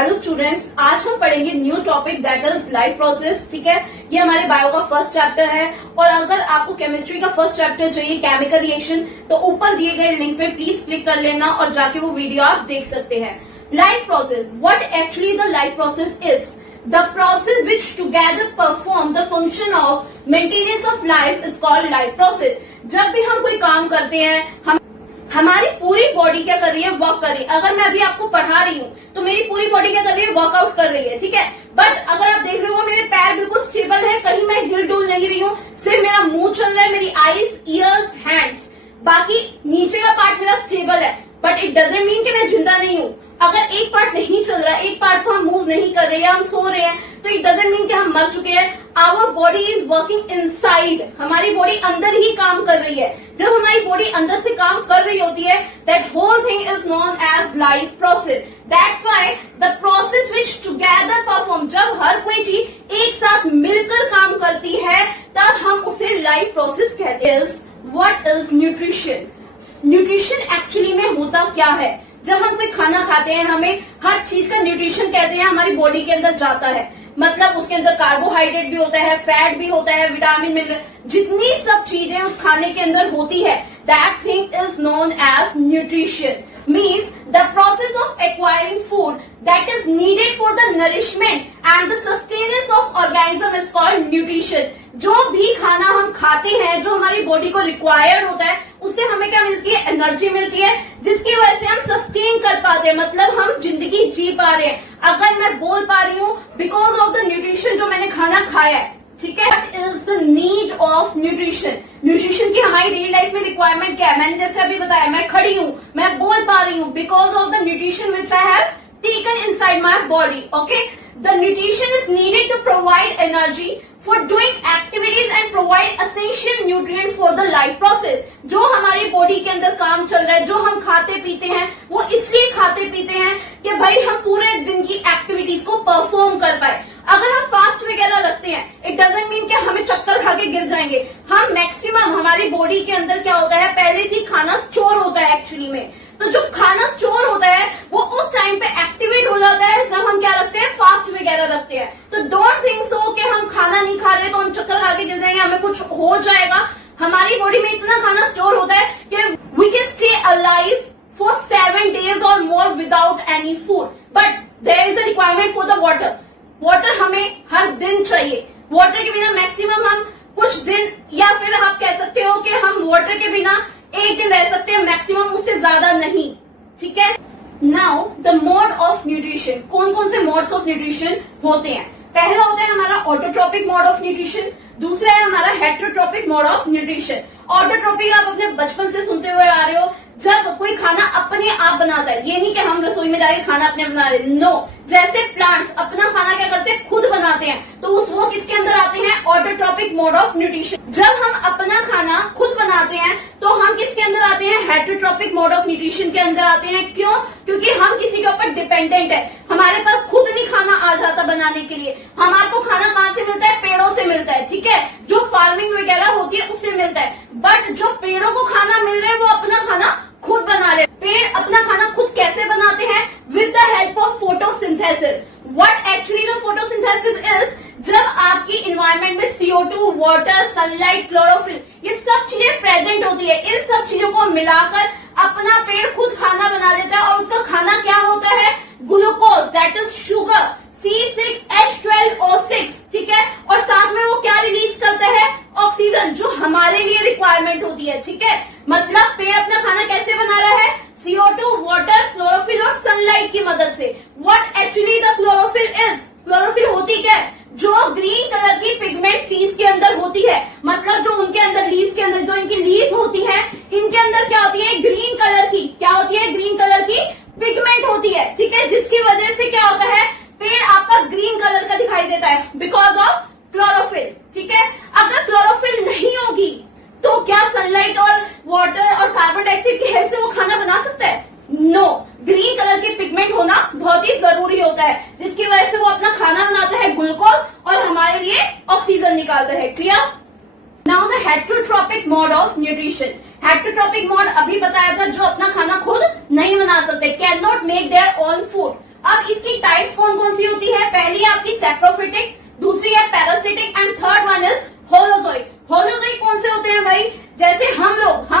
Hello students, आज हम पढ़ेंगे new topic that is life process. ठीक है, ये हमारे बायो का फर्स्ट चैप्टर है और अगर आपको केमिस्ट्री का फर्स्ट चैप्टर चाहिए केमिकल रिएक्शन तो ऊपर दिए गए लिंक पे प्लीज क्लिक कर लेना और जाके वो वीडियो आप देख सकते हैं। Life process, what actually the life process is the process which together perform the function of maintenance of life is called life process. जब भी हम कोई काम करते हैं हमारी पूरी बॉडी क्या कर रही है, वर्क कर रही है। अगर मैं अभी आपको पढ़ा रही हूँ तो मेरी पूरी बॉडी क्या कर रही है, वर्कआउट कर रही है। ठीक है, बट अगर आप देख रहे हो मेरे पैर बिल्कुल स्टेबल है, कहीं मैं हिल डुल नहीं रही हूँ, सिर्फ मेरा मुंह चल रहा है, मेरी आईज, ईयर्स, हैंड्स, बाकी नीचे का पार्ट मेरा स्टेबल है, बट इट डजंट मीन कि मैं जिंदा नहीं हूँ। अगर एक पार्ट नहीं चल रहा है, एक पार्ट को हम मूव नहीं कर रहे हैं, हम सो रहे हैं, तो इट डजंट मीन कि हम मर चुके हैं। Our body is working inside, हमारी बॉडी अंदर ही काम कर रही है। जब हमारी बॉडी अंदर से काम कर रही होती है, that whole thing is known as life process. That's why the process which together perform, जब हर कोई चीज एक साथ मिलकर काम करती है तब हम उसे लाइफ प्रोसेस कहते हैं। What is nutrition? Nutrition actually में होता क्या है? जब हम कोई खाना खाते हैं हमें हर चीज का न्यूट्रिशन कहते हैं हमारी बॉडी के अंदर जाता है। मतलब उसके अंदर कार्बोहाइड्रेट भी होता है, फैट भी होता है, विटामिन मिनरल, जितनी सब चीजें उस खाने के अंदर होती है, that thing is known as nutrition. Means the process of acquiring food that is needed for the nourishment and the sustenance of organism is called nutrition. जो भी खाना हम खाते हैं, जो हमारी बॉडी को रिक्वायर्ड होता है, उससे हमें क्या मिलती है, एनर्जी मिलती है, जिसकी वजह से हम सस्टेन कर पाते हैं, मतलब हम जिंदगी जी पा रहे हैं। अगर मैं बोल पा रही हूँ बिकॉज ऑफ द न्यूट्रिशन जो मैंने खाना खाया है। ठीक है, what is the need of nutrition? Nutrition की हमारी डेली लाइफ में रिक्वायरमेंट क्या है? मैंने जैसे अभी बताया, मैं खड़ी हूँ, मैं बोल पा रही हूँ because of the nutrition which I have taken inside my body. Okay, the nutrition is needed to provide energy for doing activities and provide essential nutrients for the life process। जो हमारी बॉडी के अंदर काम चल रहा है, जो हम खाते पीते हैं, वो इसलिए खाते पीते हैं कि भाई हम पूरे दिन की एक्टिविटीज को परफॉर्म कर पाए। अगर हम फास्ट वगैरह रखते हैं, इट डजंट मीन कि हमें चक्कर खा के गिर जाएंगे। हम मैक्सिमम हमारी बॉडी के अंदर क्या होता है, पहले से खाना स्टोर होता है एक्चुअली में। तो जो खाना स्टोर होता है वो उस टाइम पे एक्टिवेट हो जाता है जब हम क्या रखते हैं, फास्ट वगैरह रखते हैं। तो डोंट थिंक सो कि हम खाना नहीं खा रहे तो हम चक्कर खा के गिर जाएंगे, हमें कुछ हो जाएगा। हमारी बॉडी में इतना खाना स्टोर होता है कि we can stay alive for 7 days और more without any food, but there is a requirement for the water. Water हमें हर दिन चाहिए। वाटर के बिना मैक्सिमम हम कुछ दिन, या फिर आप कह सकते हो कि हम वाटर के बिना एक दिन रह सकते हैं, मैक्सिमम उससे ज्यादा नहीं। ठीक है, now the mode of nutrition. कौन कौन से मोड्स ऑफ न्यूट्रिशन होते हैं? पहला होता है हमारा ऑटोट्रोपिक मोड ऑफ न्यूट्रिशन, दूसरा है हमारा हेटेरोट्रोपिक मोड ऑफ न्यूट्रिशन। ऑटोट्रोपिक आप अपने बचपन से सुनते हुए आ रहे हो, जब कोई खाना अपने आप बनाता है, ये नहीं कि हम रसोई में जाके खाना अपने बना रहे, नो। जैसे प्लांट्स अपना खाना क्या करते हैं, खुद बनाते हैं, तो वो किसके अंदर आते हैं, ऑटोट्रोपिक मोड ऑफ न्यूट्रिशन। जब हम अपना खाना खुद बनाते हैं तो हम किसके अंदर आते हैं, हेटेरोट्रोपिक मोड ऑफ न्यूट्रिशन के अंदर आते हैं। क्यों? क्योंकि हम किसी के ऊपर डिपेंडेंट है, हमारे पास खुद नहीं खाना आ जाता बनाने के लिए। हमारे खाना कहाँ से मिलता है, पेड़ों से मिलता है। ठीक है, जो फार्मिंग वगैरह होती है उससे मिलता है, बट जो पेड़ों को खाना मिल रहा है वो अपना खाना खुद बना रहे। पेड़ अपना खाना खुद कैसे बनाते हैं, with the help of photosynthesis. What actually the photosynthesis is, जब आपकी इन्वायरमेंट में CO2, वाटर, सनलाइट, क्लोरोफिल, ये सब चीजें प्रेजेंट होती है, इन सब चीजों को मिलाकर अपना पेड़ खुद खाना बना लेता है। और उसका खाना क्या होता है, glucose, that is sugar, C6H12O6। ठीक है, और साथ में वो क्या रिलीज करता है, ऑक्सीजन, जो हमारे लिए रिक्वायरमेंट होती है। ठीक है, मतलब पेड़ अपना खाना कैसे बना रहा है, CO2, वाटर, क्लोरोफिल और सनलाइट की मदद से। What actually the chlorophyll is? Chlorophyll होती क्या है, जो ग्रीन कलर की पिगमेंट लीव्स के अंदर होती है, मतलब जो उनके अंदर लीव्स के अंदर जो इनकी लीव्स होती है, इनके अंदर क्या होती है, ग्रीन कलर की, क्या होती है, ग्रीन कलर की पिगमेंट होती है। ठीक है, जिसकी वजह से क्या होता है, पेड़ आपका ग्रीन कलर का दिखाई देता है बिकॉज ऑफ क्लोरोफिल। ठीक है, अगर क्लोरोफिल नहीं होगी तो क्या सनलाइट और वाटर और कार्बन डाइऑक्साइड की हेल्प से वो खाना बना सकता है? नो। ग्रीन कलर की पिगमेंट होना बहुत ही जरूरी होता है, जिसकी वजह से वो अपना खाना बनाता है, ग्लूकोज, और हमारे लिए ऑक्सीजन निकालता है। Clear? Now the heterotrophic mode of nutrition. Heterotrophic mode अभी बताया था, जो अपना खाना खुद नहीं बना सकते, can not make their own food. अब इसकी टाइप्स कौन कौन सी होती है? पहली है आपकी सैप्रोफिटिक, दूसरी है parasitic and third one is holozoic. Holozoic कौन से होते हैं भाई? जैसे हम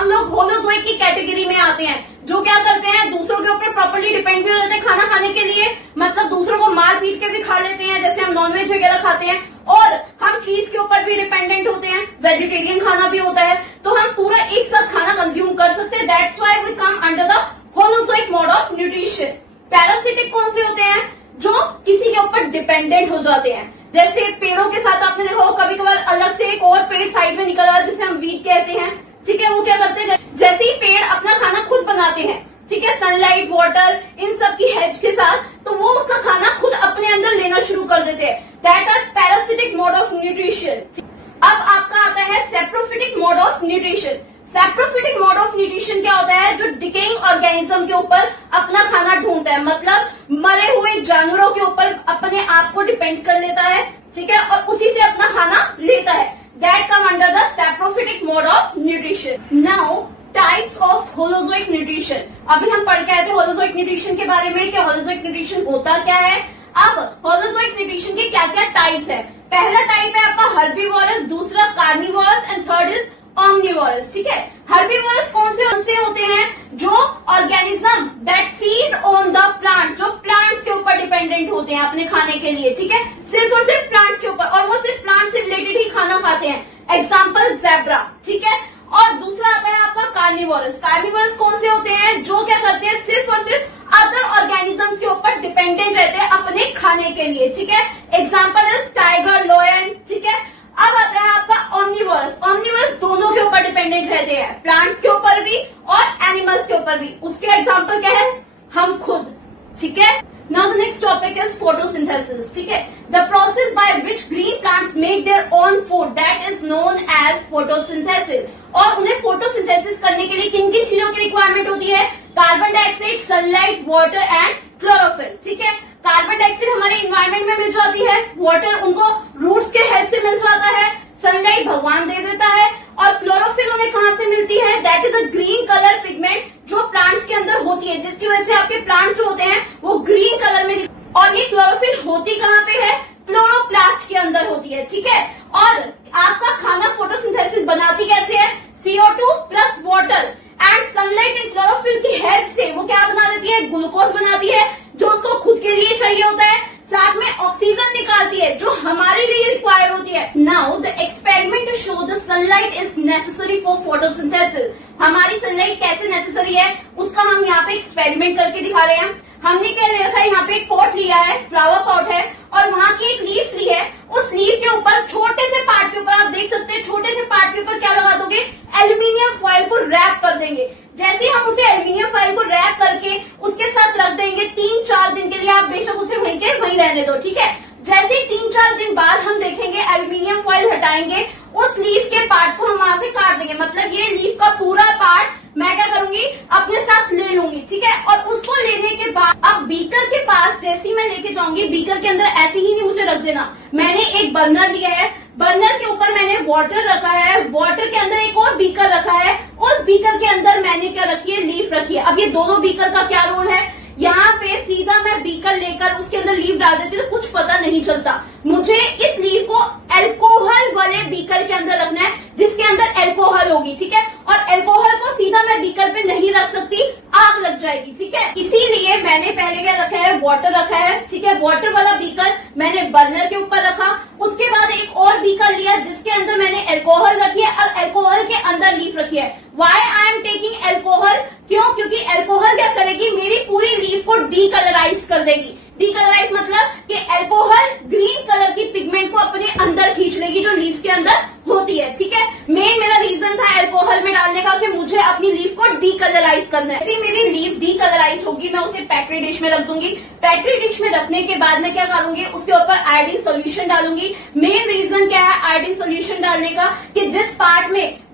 लोग होलोजोइक की कैटेगरी में आते हैं, जो क्या करते हैं दूसरों के ऊपर प्रॉपर्ली डिपेंड भी हो जाते हैं खाना खाने के लिए, मतलब दूसरों को मार पीट के भी खा लेते हैं, जैसे हम नॉनवेज वगैरह खाते हैं, और हम ट्रीज के ऊपर भी डिपेंडेंट होते हैं, वेजिटेरियन खाना भी होता है, तो हम पूरा एक साथ खाना कंज्यूम कर सकते हैं। That's why we come under the holozoic mode of nutrition. Parasitic कौन से होते हैं? जो किसी के ऊपर डिपेंडेंट हो जाते हैं, जैसे पेड़ों के साथ आपने देखा हो कभी कभार अलग से एक और पेड़ साइड में निकल आता है जिसे हम वीट कहते हैं, ठीक है। वो क्या करते हैं, जैसे ही पेड़ अपना खाना खुद बनाते हैं, ठीक है, सनलाइट, वाटर, इन सब की हेल्प के साथ, तो वो उसका खाना खुद अपने अंदर लेना शुरू कर देते हैं। That are parasitic mode of nutrition. अब आपका आता है saprophytic mode of nutrition. Saprophytic mode of nutrition क्या होता है? जो डिकेइंग ऑर्गेनिज्म के ऊपर अपना खाना ढूंढता है, मतलब मरे हुए जानवरों के ऊपर अपने आप को डिपेंड कर लेता है, ठीक है, और उसी से अपना खाना लेता है। That come under the saprophytic mode of nutrition. Now types of holozoic nutrition. अभी हम पढ़ के आए थे होलोजोइक न्यूट्रिशन के बारे में कि होलोजोइक न्यूट्रिशन होता क्या है। अब होलोजोइक न्यूट्रिशन के क्या क्या टाइप्स है? पहला टाइप है आपका हर्बीवोरस, दूसरा कार्निवोरस एंड थर्ड इज ऑमनिवोरस, ठीक है। हर्बीवोरस कौन से होते हैं? जो organism that feed on the plants, जो प्लांट्स के ऊपर डिपेंडेंट होते हैं अपने खाने के लिए, ठीक है, सिर्फ और सिर्फ प्लांट्स के ऊपर, और वो सिर्फ प्लांट से रिलेटेड ही खाना खाते हैं। एग्जाम्पल ज़ेब्रा, ठीक है। और दूसरा आता है आपका कार्निवोरस। कार्निवोरस कौन से होते हैं? जो क्या करते हैं, सिर्फ और सिर्फ अदर ऑर्गेनिजम्स के ऊपर डिपेंडेंट रहते हैं अपने खाने के लिए, ठीक है। एग्जाम्पल इज टाइगर, लायन, ठीक है। अब आता है आपका ऑमनिवोरस। ऑमनिवोरस दोनों के ऊपर डिपेंडेंट रहते हैं, प्लांट्स के ऊपर भी और एनिमल्स के ऊपर भी। उसके एग्जाम्पल क्या है? हम खुद, ठीक है। Now the next topic is photosynthesis, ठीक है। The process by which green plants make their own food, that is known as photosynthesis। और उन्हें फोटोसिंथेसिस करने के लिए किन किन चीजों की रिक्वायरमेंट होती है? Carbon dioxide, sunlight, water and chlorophyll, ठीक है। कार्बन डाइऑक्साइड हमारे इन्वायरमेंट में मिल जाती है, वाटर उनको रूट्स के हेल्प से मिल जाता है, सनलाइट भगवान दे देता है, और क्लोरोफिल उन्हें कहां से मिलती है? That is a green colour pigment जो प्लांट्स के अंदर होती है, जिसकी वजह से आपके प्लांट्स जो होते हैं वो ग्रीन कलर में। और ये क्लोरोफिल होती कहां पे है? क्लोरोप्लास्ट के अंदर होती है, ठीक है। और आपका खाना फोटोसिंथेसिस बनाती कैसे है? CO2 plus water and sunlight and chlorophyll की हेल्प से वो क्या बना देती है? ग्लूकोज बनाती है, जो उसको खुद के लिए चाहिए होता है, साथ में ऑक्सीजन निकालती है जो हमारे लिए रिक्वायर होती है। Now the experiment to show the sunlight is necessary for photosynthesis. हमारी सनलाइट कैसे नेसेसरी है उसका हम यहाँ पे एक्सपेरिमेंट करके दिखा रहे हैं। हमने क्या ले रखा है? यहाँ पे एक पॉट लिया है, फ्लावर पॉट है, और वहां की एक लीफ ली है। उस लीफ के ऊपर छोटे से पार्ट के ऊपर आप देख सकते हैं, छोटे से पार्ट के ऊपर क्या लगा दोगे? एल्यूमिनियम फॉइल को रैप कर देंगे। जैसे हम उसे एल्यूमिनियम फॉइल को रैप करके उसके साथ रख देंगे 3-4 दिन के लिए, आप बेशक उसे वहीं के वहीं रहने दो, ठीक है। जैसे 3-4 दिन बाद हम देखेंगे एल्यूमिनियम फॉइल हटाएंगे, उस लीफ के पार्ट को हम वहां से काट देंगे, मतलब ये लीफ का पूरा पार्ट मैं क्या करूंगी? अपने साथ ले लूंगी, ठीक है। और उसको लेने के बाद अब बीकर के पास जैसे ही मैं लेके जाऊंगी, बीकर के अंदर ऐसे ही नहीं मुझे रख देना, मैंने एक बर्नर लिया है, बर्नर के ऊपर मैंने वाटर रखा है, वाटर के अंदर एक और बीकर रखा है, उस बीकर के अंदर मैंने क्या रखी है? लीफ रखी है। अब ये दोनों बीकर का क्या रोल है? यहाँ पे सीधा मैं बीकर लेकर उसके अंदर लीफ डाल देती हूँ तो कुछ पता नहीं चलता। मुझे इस लीफ को एल्कोहल वाले बीकर के अंदर रखना है जिसके अंदर एल्कोहल होगी, ठीक है। और एल्कोहल को सीधा मैं बीकर पे नहीं रख सकती, आग लग जाएगी, ठीक है। इसीलिए मैंने पहले क्या रखा है? वाटर रखा है, ठीक है। वाटर वाला बीकर मैंने बर्नर के ऊपर रखा, उसके बाद एक और बीकर लिया जिसके अंदर मैंने एल्कोहल रखी है और एल्कोहल के अंदर लीफ रखी है। Why I am taking alcohol? क्यों? क्योंकि एल्कोहल क्या करेगी? मेरी पूरी लीफ को डीकलराइज कर देगी। डीकलराइज मतलब कि एल्कोहल ग्रीन कलर की पिगमेंट को अपने अंदर खींच लेगी जो लीफ के अंदर होती है, ठीक है। मेन मेरा रीजन था एल्कोहल में डालने का कि मुझे अपनी लीफ को डीकलराइज करना है। ऐसे मेरी लीफ डीकलराइज होगी, मैं उसे पेट्री डिश में रख दूंगी। पेट्री डिश में रखने के बाद मैं क्या करूंगी? उसके ऊपर आयोडीन सोल्यूशन डालूंगी। मेन रीजन क्या है आयोडीन सोल्यूशन डालने का? कि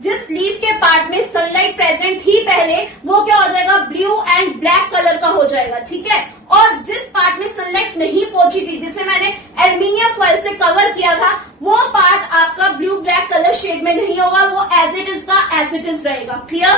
जिस लीफ के पार्ट में सनलाइट प्रेजेंट थी पहले, वो क्या हो जाएगा? ब्लू एंड ब्लैक कलर का हो जाएगा, ठीक है। और जिस पार्ट में सनलाइट नहीं पहुंची थी, जिसे मैंने एल्यूमिनियम फॉइल से कवर किया था, वो पार्ट आपका ब्लू ब्लैक कलर शेड में नहीं होगा, वो एज इट इज का एज इट इज रहेगा। Clear?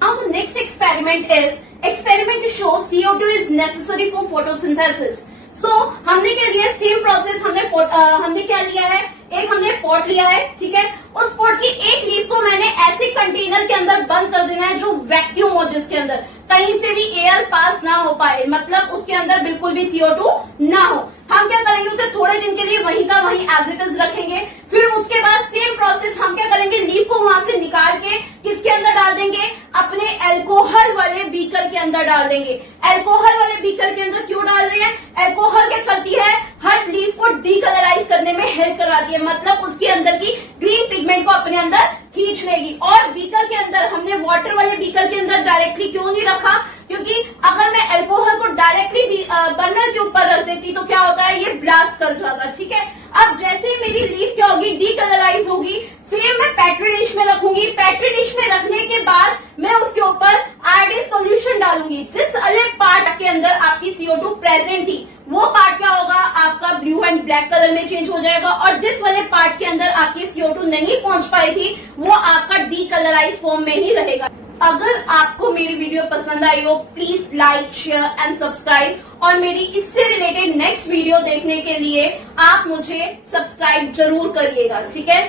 Now the next experiment is experiment show CO2 is necessary for photosynthesis. So हमने क्या लिया, सेम प्रोसेस हमने क्या लिया है, एक हमने पॉट लिया है, ठीक है। उस पॉट की एक लीफ को मैंने ऐसे कंटेनर के अंदर बंद कर देना है जो वैक्यूम हो, जिसके अंदर कहीं से भी एयर पास ना हो पाए, मतलब उसके अंदर बिल्कुल भी CO2 ना हो। हम क्या करेंगे, उसे थोड़े दिन के लिए वहीं का वहीं एज इट इज रखेंगे। फिर उसके बाद सेम प्रोसेस हम क्या करेंगे, लीफ को वहां से निकाल के किसके अंदर डाल देंगे, अपने अल्कोहल वाले बीकर के अंदर डाल देंगे। अल्कोहल वाले बीकर के अंदर क्यों डाल रहे हैं, अल्कोहल क्या करती है, हर लीफ को डीकलराइज करने में हेल्प करवाती है, मतलब उसके अंदर की ग्रीन पिगमेंट को अपने अंदर खींच लेगी। और बीकर के अंदर हमने वाटर वाले बीकर के अंदर डायरेक्टली क्यों नहीं रखा, क्योंकि अगर मैं अल्कोहल को डायरेक्टली बर्नर के ऊपर रख देती तो क्या होता है, ये ब्लास्ट कर जाता, ठीक है। अब जैसे ही मेरी लीफ क्या होगी, डीकलराइज होगी, सेम मैं पेट्री डिश में रखूंगी। पेट्री डिश में रखने के बाद मैं उसके ऊपर आयोडीन सॉल्यूशन डालूंगी। जिस अलग पार्ट के अंदर आपकी CO2 प्रेजेंट थी वो पार्ट क्या होगा, आपका ब्लू एंड ब्लैक कलर में चेंज हो जाएगा, और जिस वाले पार्ट के अंदर आपकी CO2 नहीं पहुंच पाई थी वो आपका डीकलराइज फॉर्म में ही रहेगा। अगर आपको मेरी वीडियो पसंद आई हो, please like, share and subscribe, और मेरी इससे रिलेटेड नेक्स्ट वीडियो देखने के लिए आप मुझे सब्सक्राइब जरूर करिएगा, ठीक है।